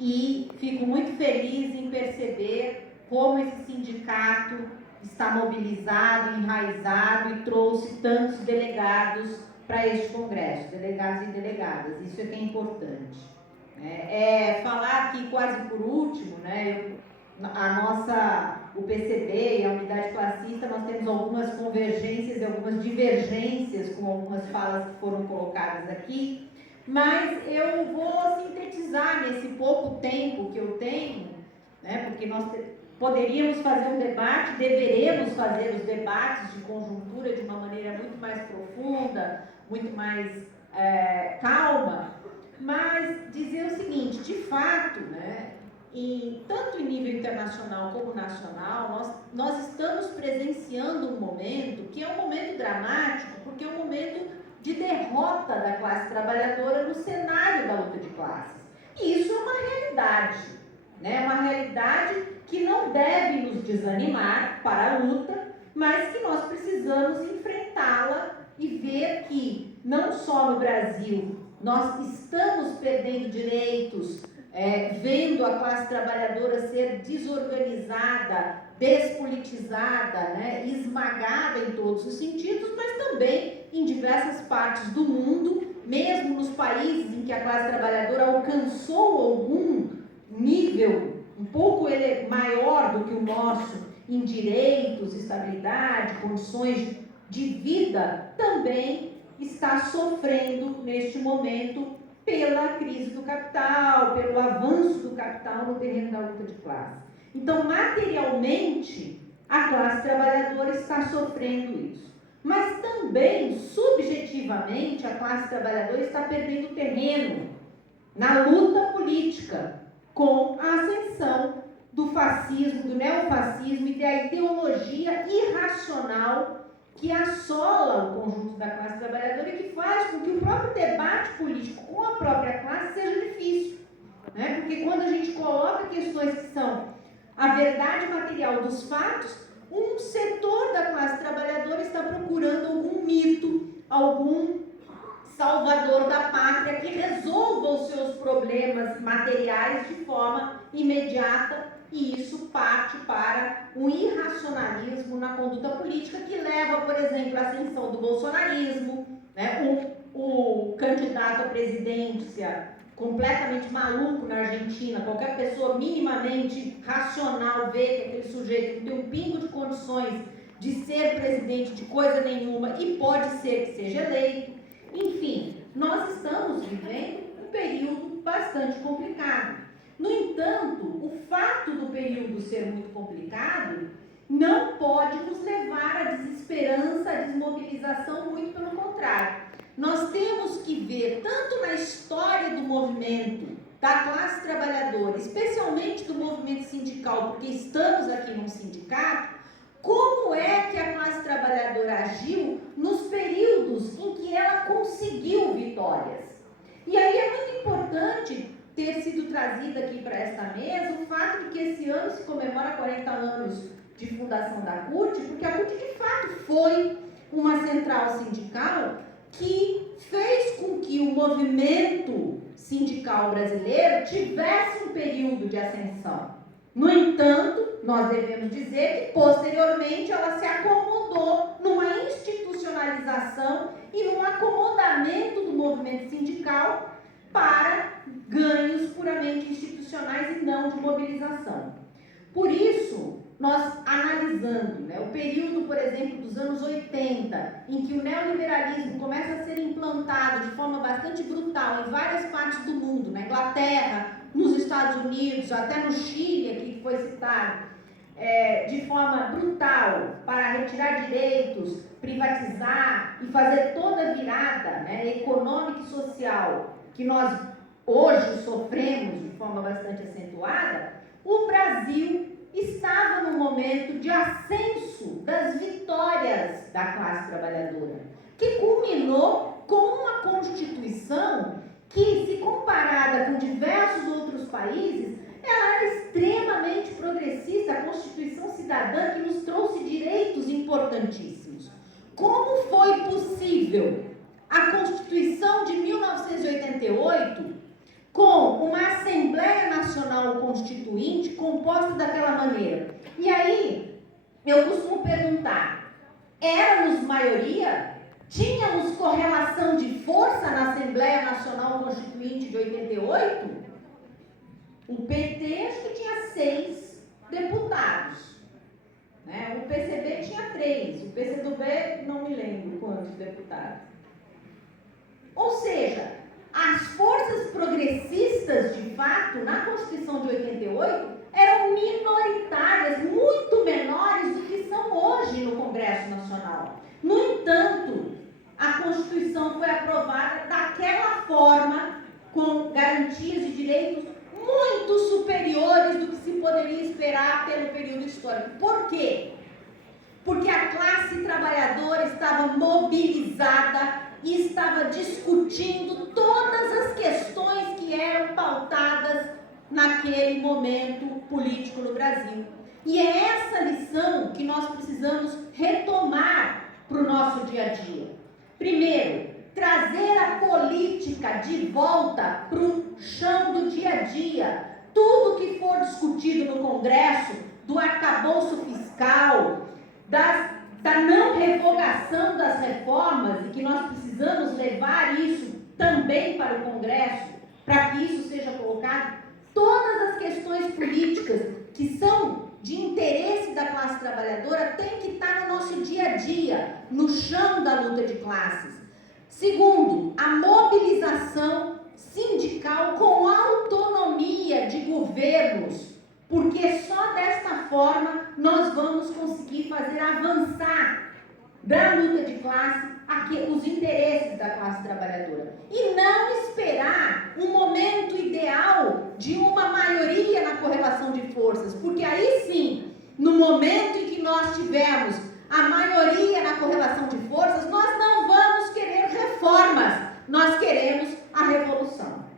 e fico muito feliz em perceber como esse sindicato está mobilizado, enraizado e trouxe tantos delegados para este congresso, delegados e delegadas. Isso é que é importante. Falar aqui quase por último, né, o PCB e a unidade classista, nós temos algumas convergências e algumas divergências com algumas falas que foram colocadas aqui, mas eu vou sintetizar nesse pouco tempo que eu tenho, né, porque nós poderíamos fazer um debate, deveremos fazer os debates de conjuntura de uma maneira muito mais profunda, muito mais calma, mas dizer o seguinte, de fato, né, tanto em nível internacional como nacional, nós estamos presenciando um momento que é um momento dramático, porque é um momento de derrota da classe trabalhadora no cenário da luta de classes. E isso é uma realidade, né? Uma realidade que não deve nos desanimar para a luta, mas que nós precisamos enfrentá-la e ver que, não só no Brasil, nós estamos perdendo direitos, vendo a classe trabalhadora ser desorganizada, despolitizada, né, esmagada em todos os sentidos, mas também em diversas partes do mundo, mesmo nos países em que a classe trabalhadora alcançou algum nível um pouco maior do que o nosso em direitos, estabilidade, condições de vida, também está sofrendo neste momento pela crise do capital, pelo avanço do capital no terreno da luta de classe. Então, materialmente, a classe trabalhadora está sofrendo isso. Mas também, subjetivamente, a classe trabalhadora está perdendo terreno na luta política com a ascensão do fascismo, do neofascismo e da ideologia irracional que assola o conjunto da classe trabalhadora e que faz com que o próprio debate político com a própria classe seja difícil, né? Porque quando a gente coloca questões que são a verdade material dos fatos, um setor da classe trabalhadora está procurando algum mito, algum salvador da pátria que resolva os seus problemas materiais de forma imediata, e isso parte para um irracionalismo na conduta política que leva, por exemplo, à ascensão do bolsonarismo, né? O candidato à presidência completamente maluco na Argentina, qualquer pessoa minimamente racional vê que aquele sujeito não tem um pingo de condições de ser presidente de coisa nenhuma e pode ser que seja eleito. Enfim, nós estamos vivendo um período bastante complicado. No entanto, o fato do período ser muito complicado não pode nos levar à desesperança, à desmobilização, muito pelo contrário. Nós temos que ver, tanto na história do movimento da classe trabalhadora, especialmente do movimento sindical, porque estamos aqui num sindicato, como é que a classe trabalhadora agiu nos períodos em que ela conseguiu vitórias. E aí é muito importante ter sido trazida aqui para esta mesa o fato de que esse ano se comemora 40 anos de fundação da CUT, porque a CUT de fato foi uma central sindical que fez com que o movimento sindical brasileiro tivesse um período de ascensão. No entanto, nós devemos dizer que posteriormente ela se acomodou numa institucionalização e num acomodamento do movimento sindical para ganhos puramente institucionais e não de mobilização. Por isso, nós analisando, né, o período, por exemplo, dos anos 80, em que o neoliberalismo começa a ser implantado de forma bastante brutal em várias partes do mundo, na Inglaterra, nos Estados Unidos, até no Chile, aqui que foi citado, de forma brutal, para retirar direitos, privatizar e fazer toda a virada, né, econômica e social que nós hoje sofremos de forma bastante acentuada, o Brasil estava num momento de ascenso das vitórias da classe trabalhadora, que culminou com uma Constituição que, se comparada com diversos outros países, ela era extremamente progressista, a Constituição Cidadã, que nos trouxe direitos importantíssimos. Como foi possível a Constituição de 1988, com uma Assembleia Nacional composta daquela maneira. E aí, eu costumo perguntar, éramos maioria? Tínhamos correlação de força na Assembleia Nacional Constituinte de 88? O PT acho que tinha 6 deputados, né? O PCB tinha 3, o PCdoB não me lembro quantos deputados. Ou seja, as forças progressistas, de fato, na Constituição de 88, eram minoritárias, muito menores do que são hoje no Congresso Nacional. No entanto, a Constituição foi aprovada daquela forma, com garantias de direitos muito superiores do que se poderia esperar pelo período histórico. Por quê? Porque a classe trabalhadora estava mobilizada e estava discutindo todas as questões que eram pautadas naquele momento político no Brasil. E é essa lição que nós precisamos retomar para o nosso dia a dia. Primeiro, trazer a política de volta para o chão do dia a dia. Tudo que for discutido no Congresso, do arcabouço fiscal, da não revogação das reformas, e que nós precisamos levar isso também para o Congresso, para que isso seja colocado, todas as questões políticas que são de interesse da classe trabalhadora têm que estar no nosso dia a dia, no chão da luta de classes. Segundo, a mobilização sindical com autonomia de governos, porque só desta forma nós vamos conseguir fazer avançar da luta de classe os interesses da classe trabalhadora. E não esperar um momento ideal de uma maioria na correlação de forças, porque aí sim, no momento em que nós tivermos a maioria na correlação de forças, nós não vamos querer reformas, nós queremos a revolução.